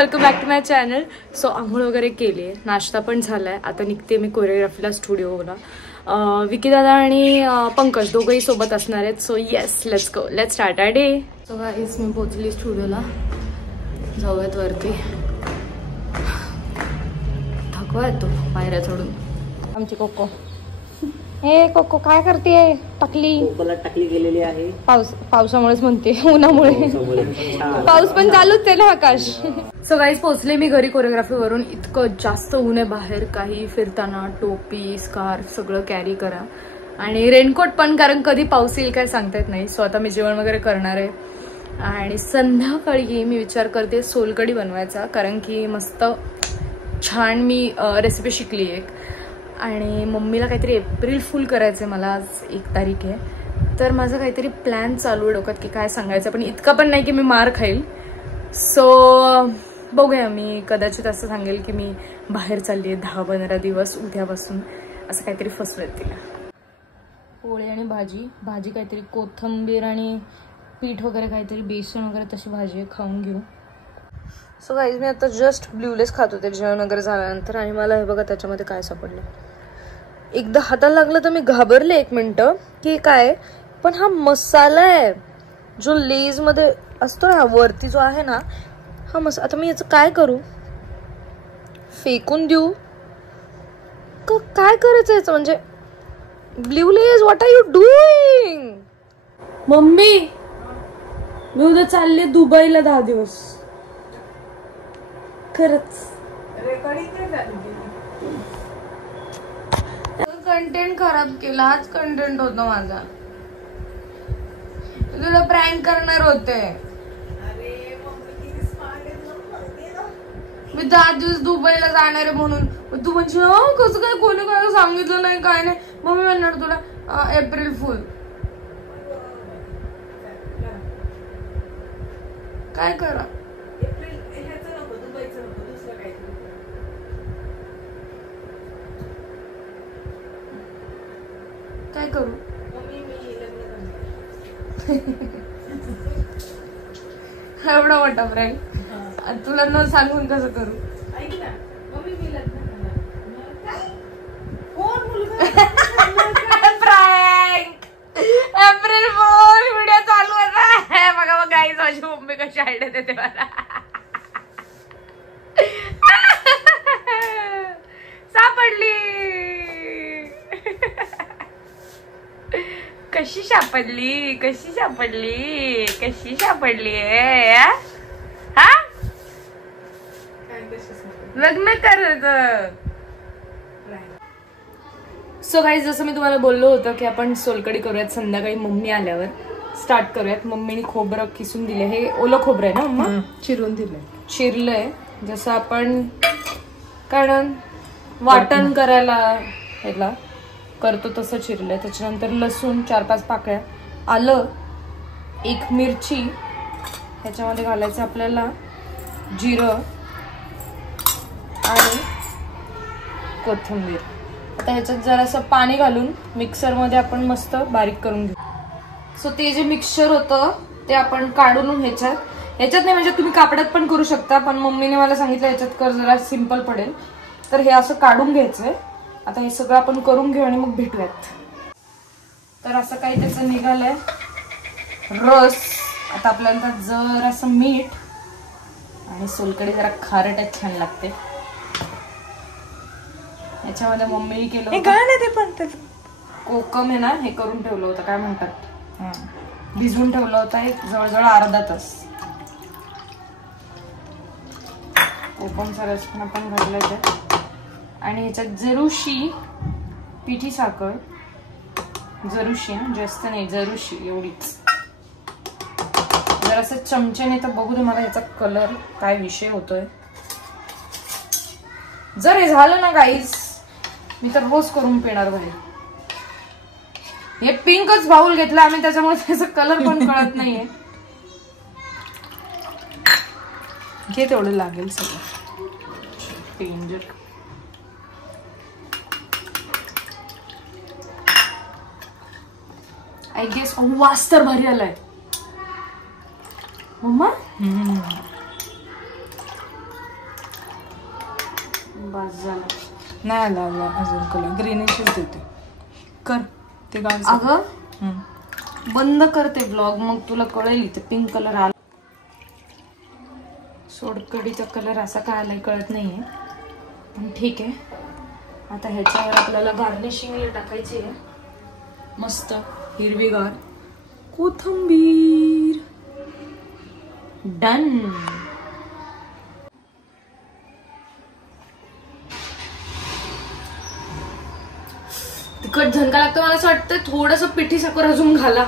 Welcome back to my channel. So आंघोळ वगैरे केली आहे, नाश्ता पण झालाय. आता निघते मी कोरिओग्राफीला स्टुडिओला. विकी दादा आणि पंकज दोघंही सोबत असणार आहेत. So yes, let's go, let's start our day. So guys मी पोहोचली स्टुडिओला. जाऊयात वरती. थकवा येतो पायऱ्या चढून. आमची कोको, हे कोको काय करतेय? टाकली गेलेली आहे. पावसामुळेच म्हणते, उन्हामुळे. पाऊस पण चालूच आहे ना आकाश. सो गाईज पोहोचले मी घरी कोरिओग्राफीवरून. इतकं जास्त ऊन आहे बाहेर, काही फिरताना टोपी स्कार्फ सगळं कॅरी करा आणि रेनकोट पण, कारण कधी पाऊस येईल काय सांगता येत नाही. सो आता मी जेवण वगैरे करणार आहे आणि संध्याकाळी मी विचार करते सोलकढी बनवायचा, कारण की मस्त छान मी रेसिपी शिकली एक. आणि मम्मीला काहीतरी एप्रिल फुल करायचं आहे मला. आज 1 तारीख आहे, तर माझं काहीतरी प्लॅन चालू आहे डोक्यात की काय सांगायचं, पण इतकं पण नाही की मी मार खाईल. सो बघूया. मी कदाचित असं सांगेल की मी बाहेर चालली आहे 10-15 दिवस उद्यापासून, असं काहीतरी फसवेल तिला. पोळी आणि भाजी काहीतरी कोथिंबीर आणि पीठ वगैरे काहीतरी बेसन वगैरे तशी भाजी आहे, खाऊन घेऊ. सो गाईज मी आता जस्ट ब्ल्यूलेस खात होते जेवण वगैरे झाल्यानंतर, आणि मला हे बघा त्याच्यामध्ये काय सापडलं. एकदा हाताला लागलं तर मी घाबरले 1 मिनिटं की काय, पण हा मसाला आहे जो लेज मध्ये असतो ना, वरती जो आहे ना हा मसाला. आता मी याचं काय करू? फेकून देऊ का काय करायचं याचं? म्हणजे blue Lays, what are you doing? मम्मी मी उद्या चालले दुबईला 10 दिवस. खरंच कंटेंट खराब केला. हाच कंटेंट होता माझा. तुला प्रँक करणार होते. मी 10 दिवस दुबईला जाणार आहे म्हणून. तू म्हणजे कसं काय, कोणी काय सांगितलं नाही काय नाही. मम्मी म्हणणार तुला एप्रिल फुल. काय करा, काय करू? एवढा मोठा प्रँक तुला न सांगून कसं करू? प्रँक एप्रिल फुल व्हिडिओ चालू आहे. बघा गाईज माझी मम्मी कशी आयडिया देते मला. सापडली. कशी सापडली? कशी सापडली? कशी सापडली आहे? हा लग्न करायचं. सो गाईज जसं मी तुम्हाला बोललो होतं की आपण सोलकढी करूयात संध्याकाळी मम्मी आल्यावर. स्टार्ट करूयात. मम्मीने खोबरं किसून दिले. हे ओलं खोबरं आहे ना मम्मा? चिरून दिलंय, चिरलंय. जसं आपण कारण वाटण करायला ह्याला करतो तसं चिरलंय. त्याच्यानंतर लसूण 4-5 पाकळ्या, आलं, 1 मिरची, ह्याच्यामध्ये घालायचं आपल्याला जिरं आणि कोथिंबीर. आता ह्याच्यात जरासं पाणी घालून मिक्सरमध्ये आपण मस्त बारीक करून घेऊ. सो ते जे मिक्सचर होतं ते आपण काढून ह्याच्यात नाही, म्हणजे तुम्ही कापडात पण करू शकता, पण मम्मीने मला सांगितलं ह्याच्यात कर, जरा सिंपल पडेल. तर हे असं काढून घ्यायचंय. आता हे सगळं आपण करून घेऊ आणि मग भेटूयात. तर असं काही त्याचं निघालंय रस. आता आपल्याला जरासं मीठ आणि सोलकढी जरा खारट छान लागते. याच्यामध्ये मम्मीने केलं होतं कोकम आहे ना, हे करून ठेवलं होतं, काय म्हणतात, भिजवून ठेवलं होतं एक जवळजवळ अर्धा तास. कोकमचा रस पण आपण घालायचा. आणि ह्याच्यात जरूशी पिठी साखर, जरूशी, जास्त नाही, जरूशी एवढीच. जरासं चमच्याने तर बघू दे मला ह्याचा कलर काय विषय होतोय. जर हे झालं ना गाईज, मी तर रोज करून पिणार बाहेर. हे पिंकच बाउल घेतला आम्ही, त्याच्यामुळे त्याचा कलर पण कळत नाहीये. घे तेवढं लागेल सगळं. डेंजर. आय गेस वास तर भारी आलाय मम्मा. नाही आला अजून कलर, ग्रीनिशच येते. कर ते गाव. अगं बंद करते ब्लॉग, मग तुला कळेल. इथे पिंक कलर आला. सोडकडीचा कलर असा काय आलाय कळत नाहीये, पण ठीक आहे. आता ह्याच्यावर आपल्याला गार्निशिंग टाकायची आहे. मस्त हिरवीगार कोथिंबीर. डन. तिखट झणका लागतं. मला असं वाटतं थोडंसं पिठी साखर अजून घाला,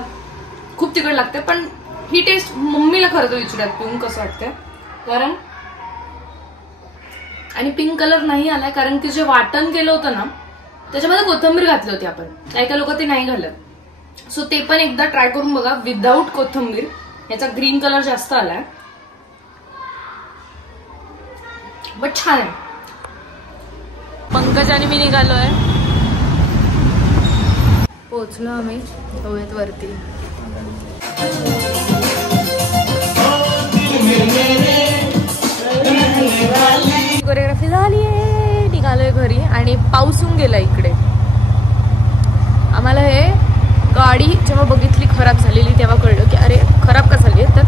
खूप तिखट लागते. पण ही टेस्ट मम्मीला खरं तर विचारात पिऊन कसं वाटतं. कारण आणि पिंक कलर नाही आलाय कारण की जे वाटण केलं होतं ना त्याच्यामध्ये कोथिंबीर घातली होती आपण. काही लोक ते नाही घालत. सो ते पण एकदा ट्राय करून बघा विदाऊट कोथिंबीर. याचा ग्रीन कलर जास्त आलाय, बट छान आहे. पंकज आणि मी निघालोय. पोहोचलो आम्ही गोव्यात वरती. कोरिओग्राफी झाली आहे. निघालोय घरी आणि पाऊस येऊन गेला इकडे. आम्हाला हे गाडी जेव्हा बघितली खराब झालेली तेव्हा कळलं की अरे खराब का झाली आहे, तर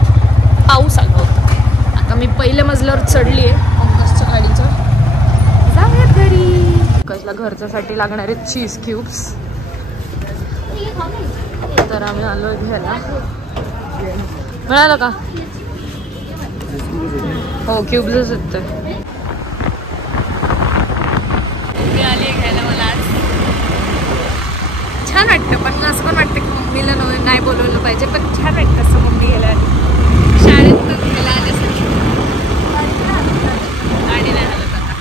पाऊस आला होता. आता मी पहिल्या मजल्यावर चढली आहे पंकजच्या गाडीचं. जाऊयात घरी. पंकजला घरच्यासाठी लागणारे चीज क्यूब्स तर आम्ही आलोय घ्यायला. मिळालं का? हो क्यूब्सच होते. मी आली घ्यायला. मला आज छान वाटतं, पण असं पण वाटतं की मम्मीला नाही बोलवलं पाहिजे, पण छान वाटतं असं मम्मी घ्यायला आली. शाळेत पण घ्यायला आल्यासाठी गाडी नाही हलत आता.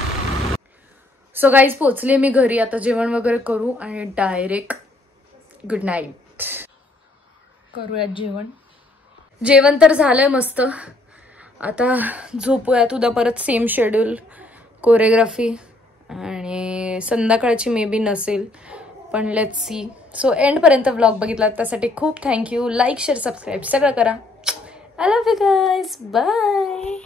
सो गाईज पोचले मी घरी. आता जेवण वगैरे करू आणि डायरेक्ट गुड नाईट करूयात जेवण. जेवण तर झालंय मस्त. आता झोपूयात. उद्या परत सेम शेड्यूल, कोरिओग्राफी आणि संध्याकाळची मे बी नसेल, पण लेट्स सी. सो एंडपर्यंत व्लॉग बघितला त्यासाठी खूप थँक्यू. लाईक शेअर सबस्क्राईब सगळं करा. I love you guys. Bye.